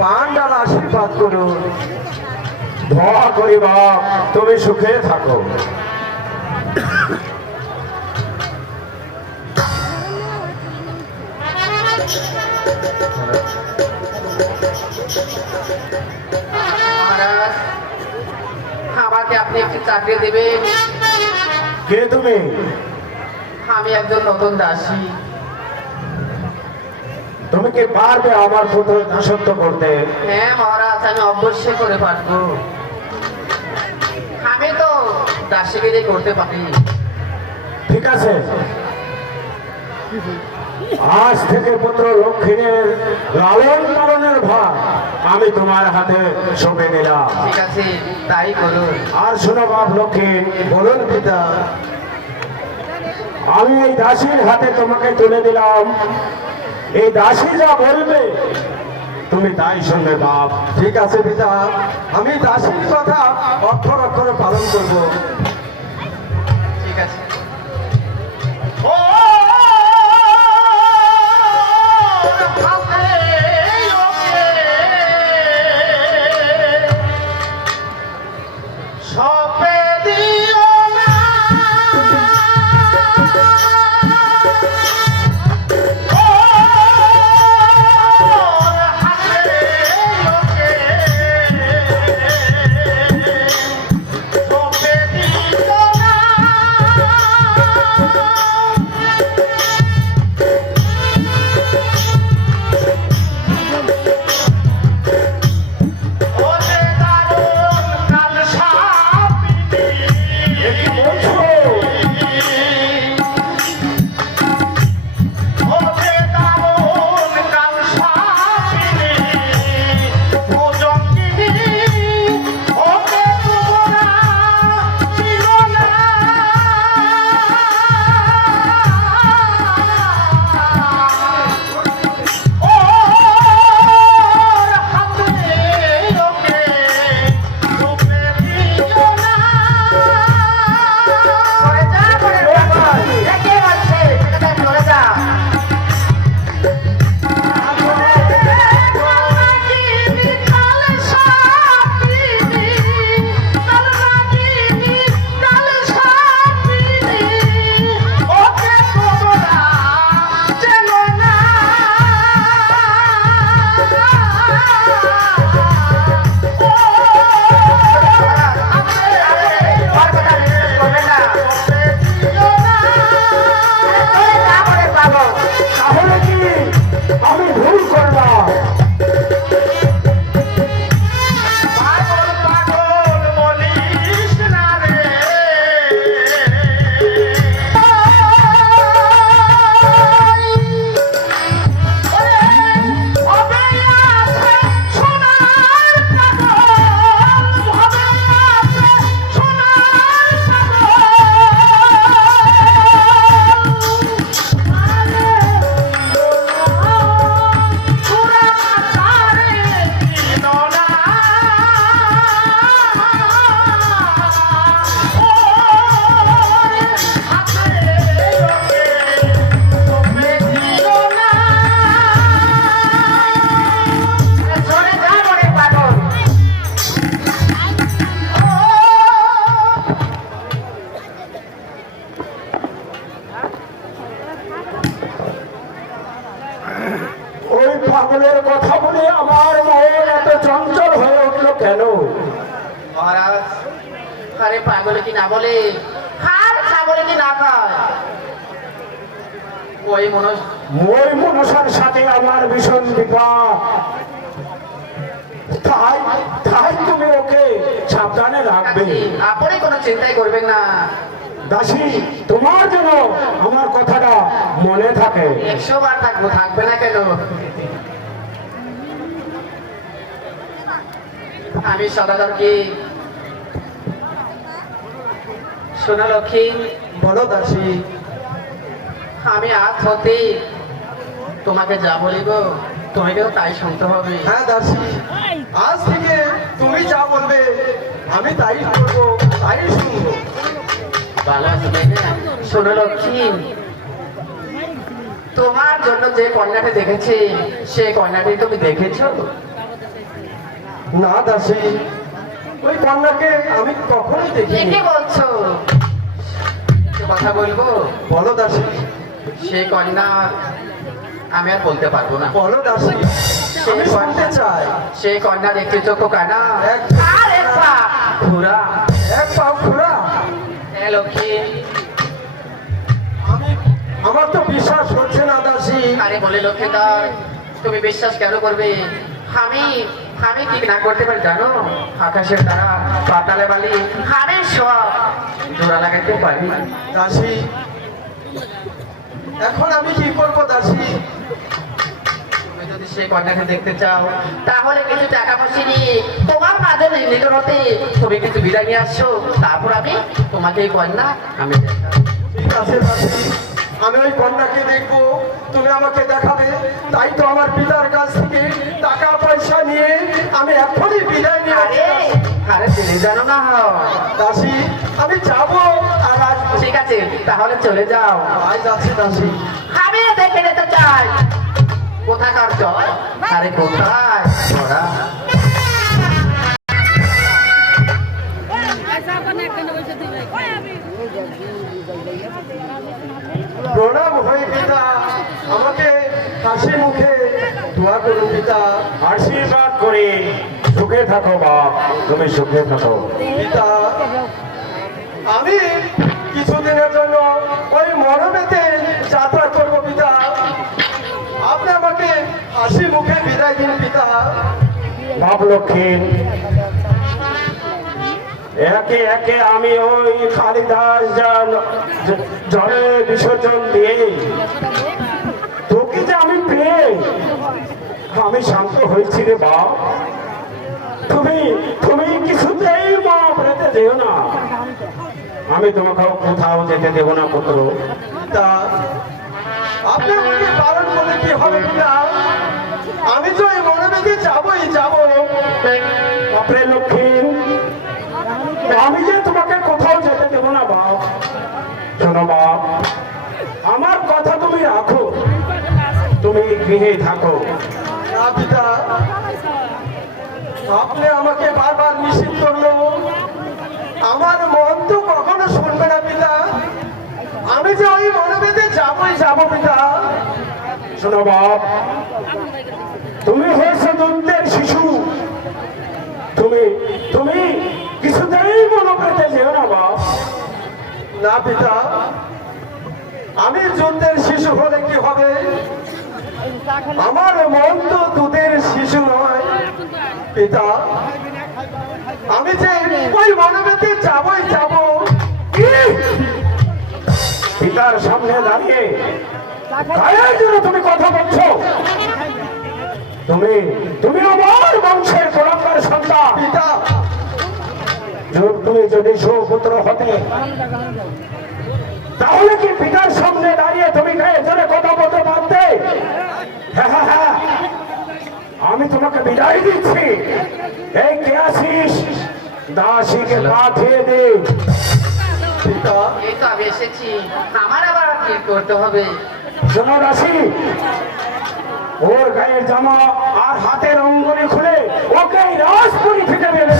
পান্ডার আশীর্বাদ করুন। দোয়া করি বাপ তুমি সুখে থাকো। মহারাজ, আমাকে আপনি একটি চাকরি দেবেন? কে তুমি? আমি একজন নতুন দাসী। তুমি কি পারবে আমার পুত্র দাসত্ব করতে? হ্যাঁ মহারাজ, আমি অবশ্যই করে পারবো। আমি তো দাসীগিরি করতে পারি। ঠিক আছে, আজ থেকে পুত্র লক্ষ্মীর লালন পালনের ভার আমি তোমার হাতে সঁপে দিলাম। ঠিক আছে, তাই করুন। আর শোনো বাপ লক্ষ্মী, বলুন পিতা, আমি এই দাসীর হাতে তোমাকে তুলে দিলাম। এই দাসী যা বলবে তুমি তাই শুনবে বাপ। ঠিক আছে পিতা, আমি দাসীর কথা অক্ষর অক্ষরে পালন করব। ঠিক আছে। পাগলের কথা বলে আমার মন এত চঞ্চল হয়ে উঠলো কেন? মহারাজ, আরে পাগলে কি না বলে, আর ছাগলে কি না খায়? ওই মনসার সাথে আমার ভীষণ বিপদ। তাই তাই তুমি ওকে সাবধানে রাখবে। আপনি কোনো চিন্তাই করবেন না দাসী, তোমার জন্য আমার কথাটা মনে থাকে। 100 বার থাকবো, থাকবে না কেন? আমি সদাগর কি সোনা লক্ষ্মী। বলো দাসী। আমি আজ হতে তোমাকে যা বলিব তোমাকেও তাই শুনতে হবে। হ্যাঁ দাসী, আজ থেকে তুমি যা বলবে আমি তাই করবো, তাই শুনবো। ভালো আছে তাই না? সোনা লক্ষ্মী, তোমার জন্য যে কন্যাটি দেখেছি সে কন্যাটি তুমি দেখেছো? না দাসী, ওই কন্যাকে আমি কখনোই দেখিনি। কি বলছো? সে কথা বলবো? বলো দাসী, সে কন্যা আমি আর বলতে পারবো না। বলো দাসী, আমি শুনতে চাই। সেই কন্যা দেখতে চোখ কানা, এক আর এক পা ঘোরা। এক পাও খুড়া। হ্যাঁ লক্ষ্মী, আমার তো বিশ্বাস হচ্ছে না দাসী। আরে বলে লক্ষ্মীদার, তুমি বিশ্বাস কেন করবে? আমি আমি কি না করতে পারি জানো? আকাশের তারা, পাতালে বালি, আমি সব জোড়া লাগাতে পারি। দাসী, এখন আমি কি করবো দাসী? তুমি যদি সেই কন্যাকে দেখতে চাও তাহলে কিছু টাকা পয়সা নিয়ে তোমার মাঝে নির্ণয় হতে তুমি কিছু বিদায় নিয়ে আসছো, তারপর আমি তোমাকে এই কন্যা আমি দেখাবো। ঠিক আছে দাসী, আমি ওই কন্যাকে দেখবো, তুমি আমাকে দেখাবে। তাই তো আমার পিতার কাছ থেকে টাকা পয়সা নিয়ে আমি এখনই বিদায় নিয়ে আরে আরে তুমি জানো না দাসী, আমি যাবো আর আসবো। ঠিক আছে তাহলে চলে যাও। আজ যাচ্ছি দাসী। আমি দেখে নিতে চাই কোথাকার জয়, আরে কোথায় ওরা। প্রণাম হয়ে পিতা, আমাকে হাসি মুখে দোয়া করুন পিতা। আশীর্বাদ করি, সুখে থাকো বাপ, তুমি সুখে থাকো। পিতা, আমি কিছুদিনের জন্য ওই মরমেতে যাত্রা করবো পিতা। আপনি আমাকে হাসি মুখে বিদায় দিন পিতা। বাপ লক্ষ্মী, একে একে আমি ওই কালিদাস জলে বিসর্জন দিয়ে তোকে যে আমি পেয়ে আমি শান্ত হয়েছি রে বাপ। তুমি তুমি কিছুতেই বাপ রেতে যেও না, আমি তোমাকে কোথাও যেতে দেবো না পুত্র। পিতা, আপনি আমাকে পালন করলে কি হবে পিতা? আমি তো এই মরমেতে যাবোই যাবো। বাপরে লক্ষ্মী, আমি যে তোমাকে কোথাও যেতে দেবো না বাপ। শোনো বাপ, আমার কথা তুমি রাখো, তুমি গৃহে থাকো। না পিতা, আপনি আমাকে বারবার নিষেধ করলো, আমার মন তো কখনো শুনবে না পিতা। আমি যে ওই মনোবেদে যাবোই যাবো পিতা। শোনো বাপ, তুমি হয়েছে দুধের শিশু, তুমি তুমি কিছুতেই মনে করতে যেও না বাপ। না পিতা, আমি যুদ্ধের শিশু হলে কি হবে? আমার মন তো দুধের শিশু নয় পিতা। আমি যে ওই মনোবেদে যাবোই যাবো। পিতার সামনে দাঁড়িয়ে গায়ের জন্য তুমি কথা বলছো? তুমি তুমি আমার বংশের গোলাকার সন্তান পিতা, তুমি যদি সুপুত্র হতে তাহলে কি পিতার সামনে দাঁড়িয়ে তুমি গায়ে জোরে কথা বলতে পারতে? হ্যাঁ হ্যাঁ হ্যাঁ, আমি তোমাকে বিদায় দিচ্ছি। এই কে আসিস, দাসীকে পাঠিয়ে দে। পিতা, এই তো আমি এসেছি, আমার আবার কি করতে হবে? শোনো দাসী, ওর গায়ের জামা আর হাতের অঙ্গনে খুলে ওকে এই রাজপুরী থেকে বেড়ে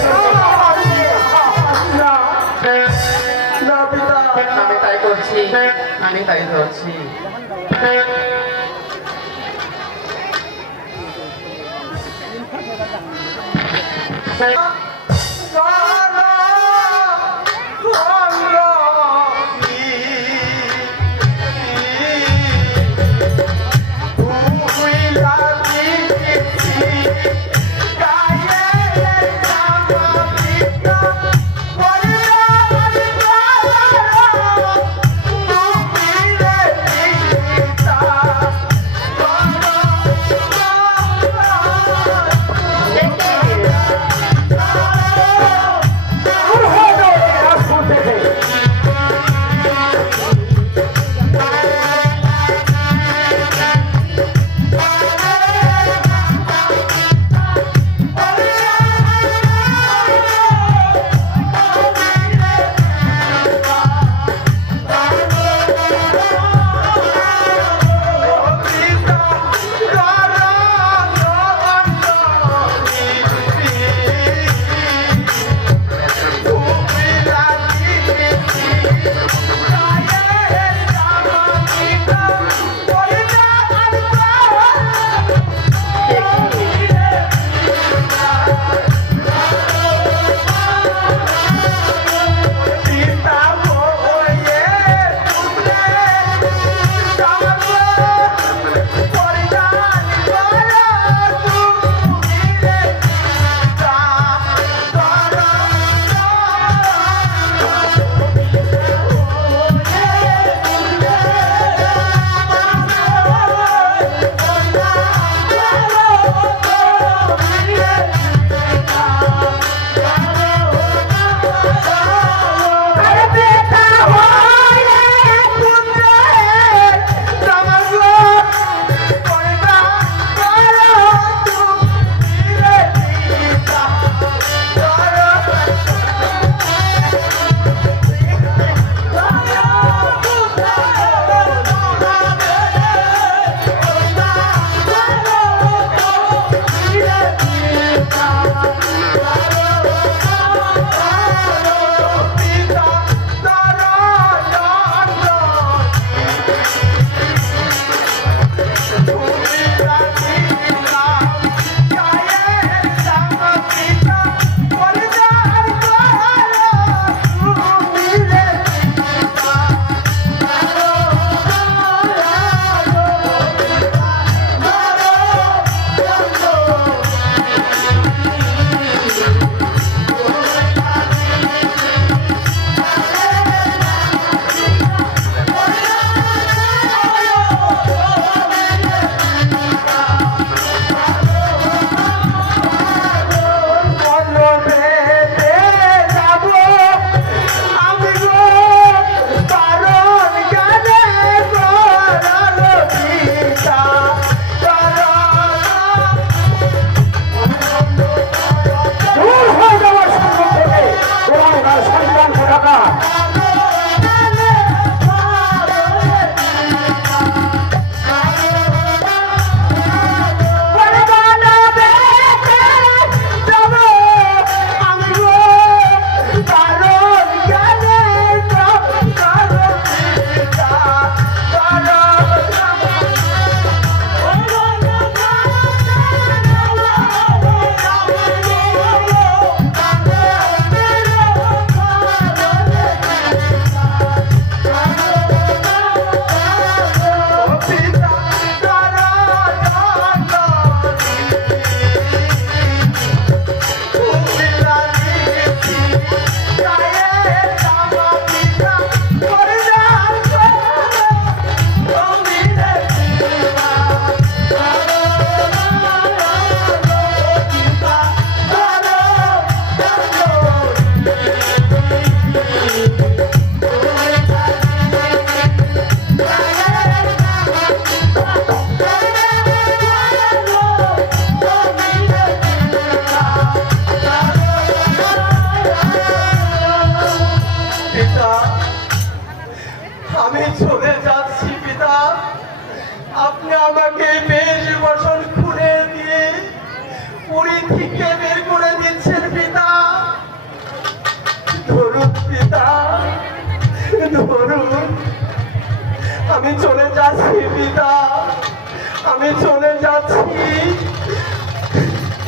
না না পিতা, আমি তাই করছি, আমি তাই করছি। থেকে বের করে দিচ্ছেন পিতা। ধরুন পিতা, ধরুন। আমি চলে যাচ্ছি পিতা, আমি চলে যাচ্ছি।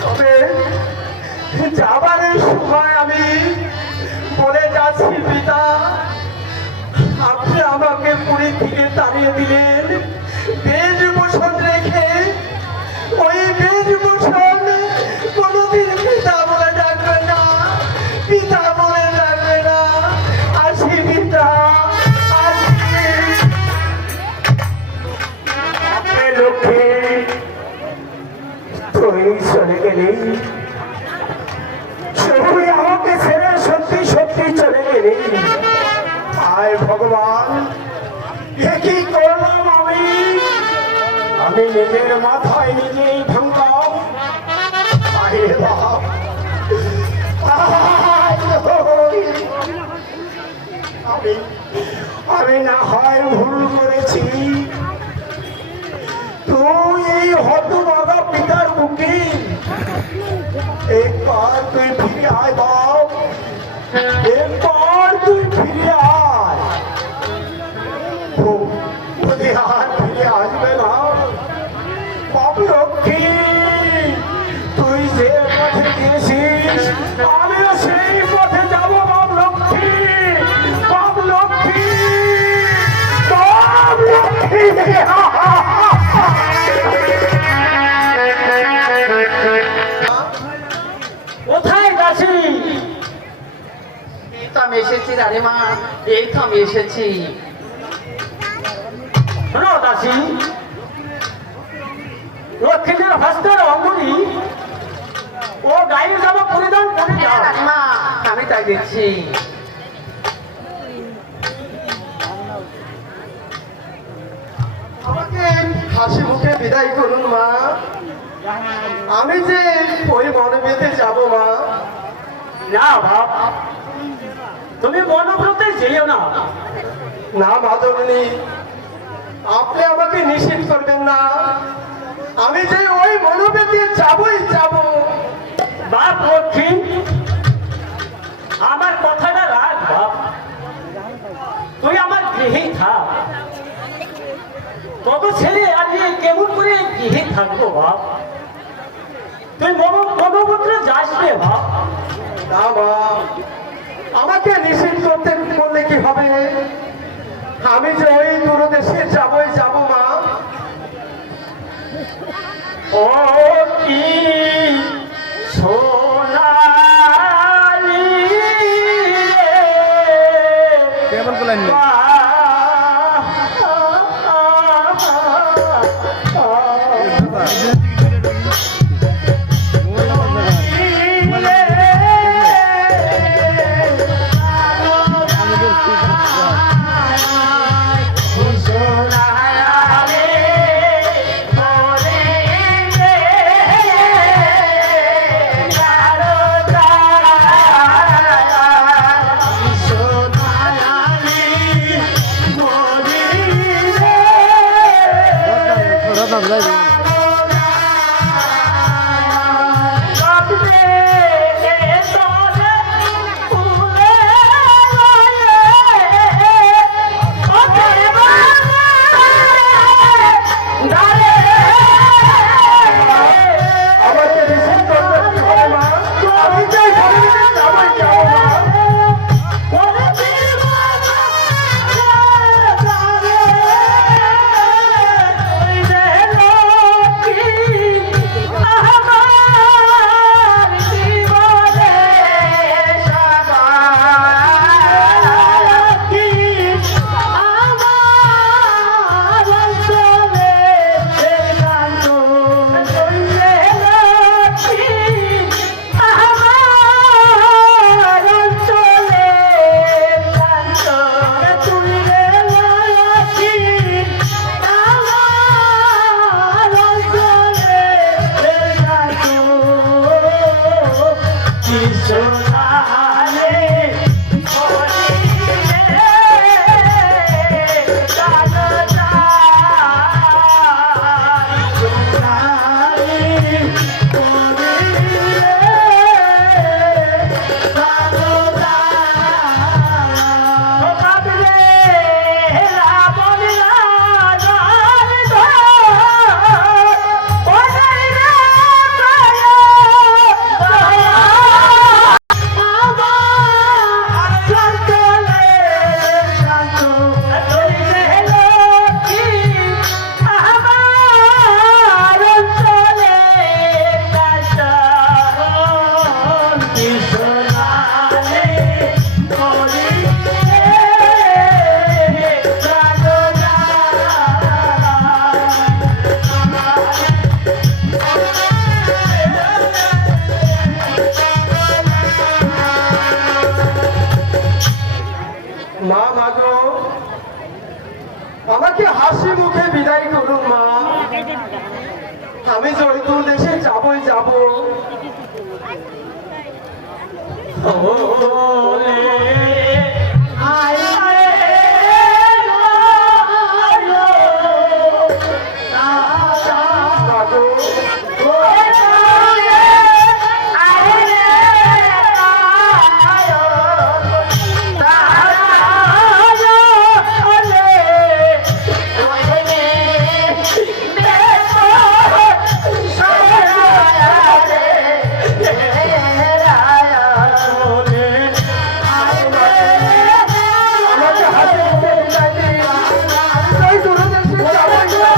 তবে যাবার সময় আমি বলে যাচ্ছি পিতা, আপনি আমাকে পুরী থেকে তাড়িয়ে দিলেন বেশভূষণ রেখে। ওই বেশভূষণ কোনোদিন পিতা বলে ডাকবে না, পিতা বলে ডাকবে না। আসি পিতা, আসি। বাপরে লক্ষ্মী, তুই চলে গেলি, তুই আমাকে ছেড়ে সত্যি সত্যি চলে গেলি। আয় ভগবান, এ কি করলাম আমি? আমি নিজের মাথায় নিজেই ভাঙলাম। আরে বাপ, আমি না হয় ভুল করেছি। তুই এই হতভাগা পিতার বুকে একবার তুই ফিরে আয় বাপ, একবার তুই ফিরে আয়। বুঝি আর ফিরে আসবে না। বাপ লক্ষ্মী, তুই যে পথে গিয়েছিস আমিও সেই পথে যাবো। বাপ লক্ষ্মী, বাপ লক্ষ্মী, বাপ লক্ষ্মী। কোথায় দাসী? এই তো আমি এসেছি রানীমা, এই তো আমি এসেছি। শোনো দাসী, লক্ষ্মীদের হস্তের অঙ্গুলি ও গায়ের জামা পরিধান করে হ্যাঁ যাও। রানীমা, আমি তাই দিচ্ছি। আমাকে হাসি মুখে বিদায় করুন মা। আমি যে ওই বনবেতে যাব মা। না বাপ, তুমি বনব্রতে যেও না। না মাধবনী, আপনি আমাকে নিষেধ করবেন না। আমি যে ওই বনবেতে যাবই যাব। বাপ লক্ষ্মী, আমার কথাটা রাখ বাপ। তুই আমার গৃহেই থাক। কত ছেলে আজকে কেমন করে গৃহে থাকবো বাপ? তুই বনব্রতে যাস রে বাপ। না মা, আমাকে নিষেধ করতে বললে কি হবে? আমি যে ওই দূরদেশে যাবই যাব মা। ও কি সোনালি কেমন করলেন? সোনালি আমাকে হাসি মুখে বিদায় করুন মা। আমি জয়তুল দেশে যাবই যাব। আমাকে হাসি মুখে বিদায় দিন। জয়তুল দেশে যাবই যাব।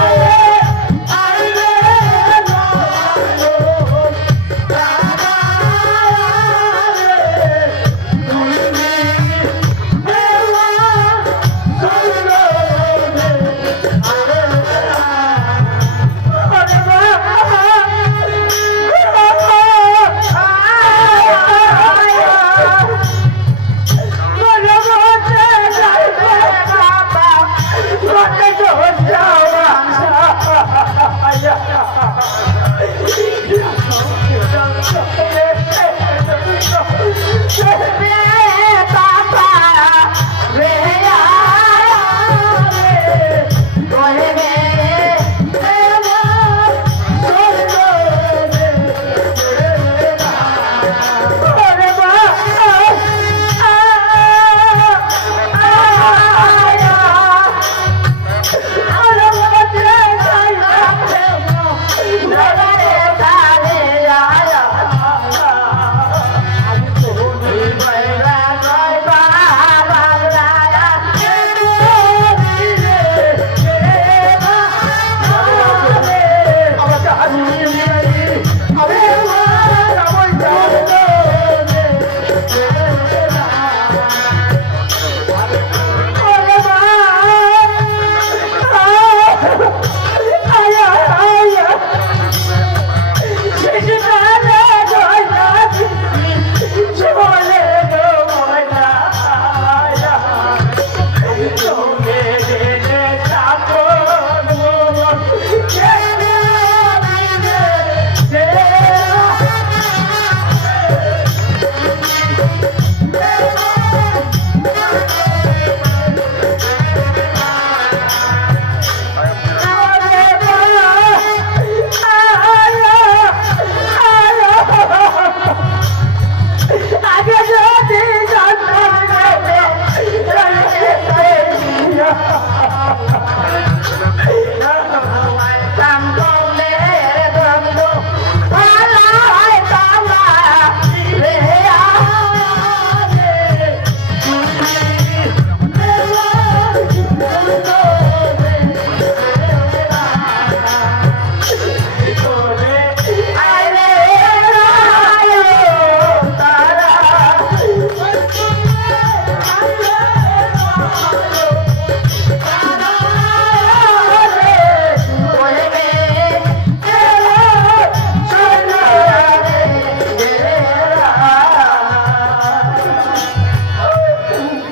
আমাকে হাসি মুখে বিদায় দিন। আমি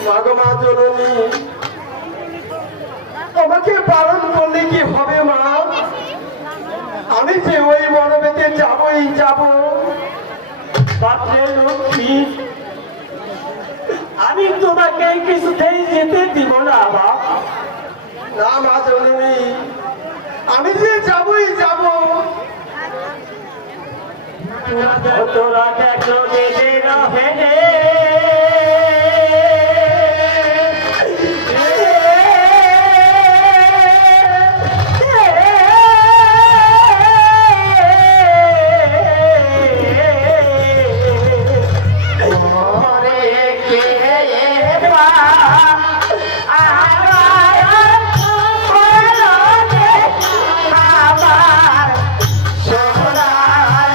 যাবই মা জননী, তোমাকে পালন করলে কি হবে মা? আমি যে ওই মরবেতে যাবই যাব। বাপরে লক্ষ্মী, আমি তোমাকে কিছুতেই যেতে দিব না বাপ। না মা জননী, আমি যে যাবই যাব। তোরা দেখো যেতে রহে সোনার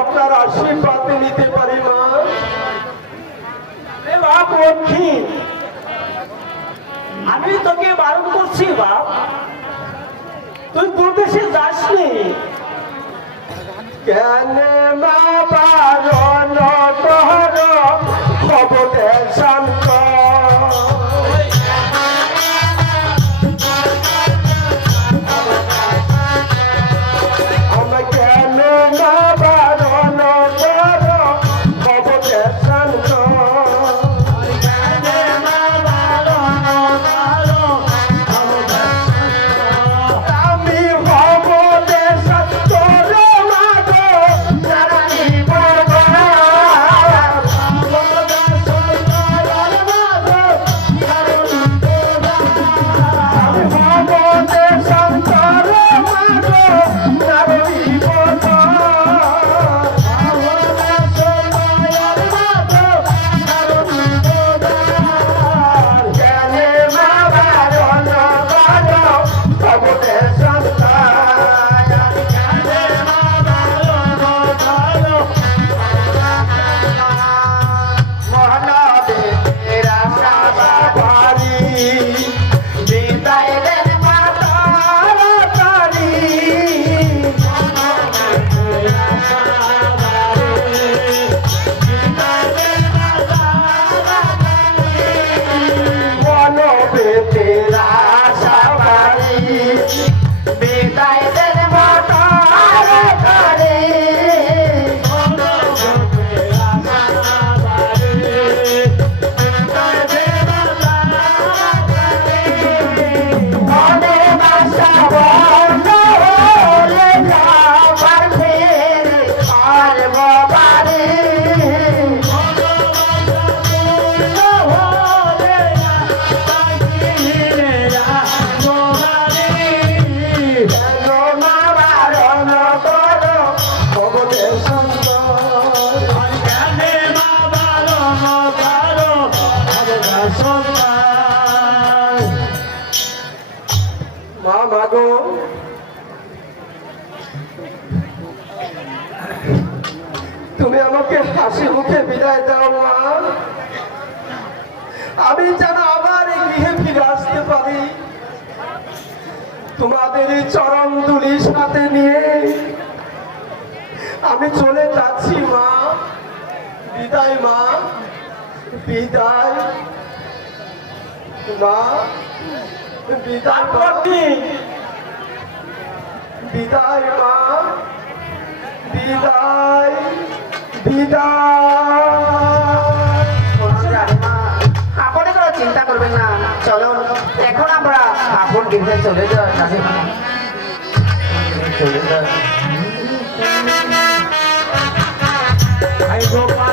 আপনার আশীর্বাদ নিতে পারি মা? এ বাপ লক্ষ্মী, আমি তোকে বারণ করছি বাপ, তুই দূর দেশে যাসনি। কেন মা বারণ কর অবদেশান আমি কেন মা বারণ কর অবদেশান আমি অবদেশান তোর মাগো জানি বাবা মা মাগো তুমি আমাকে হাসি মুখে বিদায় দাও মা, আমি যেন আবার এই গৃহে ফিরে আসতে পারি, তোমাদের এই চরণ ধুলি সাথে নিয়ে আমি চলে যাচ্ছি মা। বিদায় মা, বিদায় মা, বিদায় মা, বিদায় মা, বিদায় বিদায়। আপনি কোনো চিন্তা করবেন না, চলো এখন আমরা আপন গৃহে চলে যাই। চলে যাই। গোপাল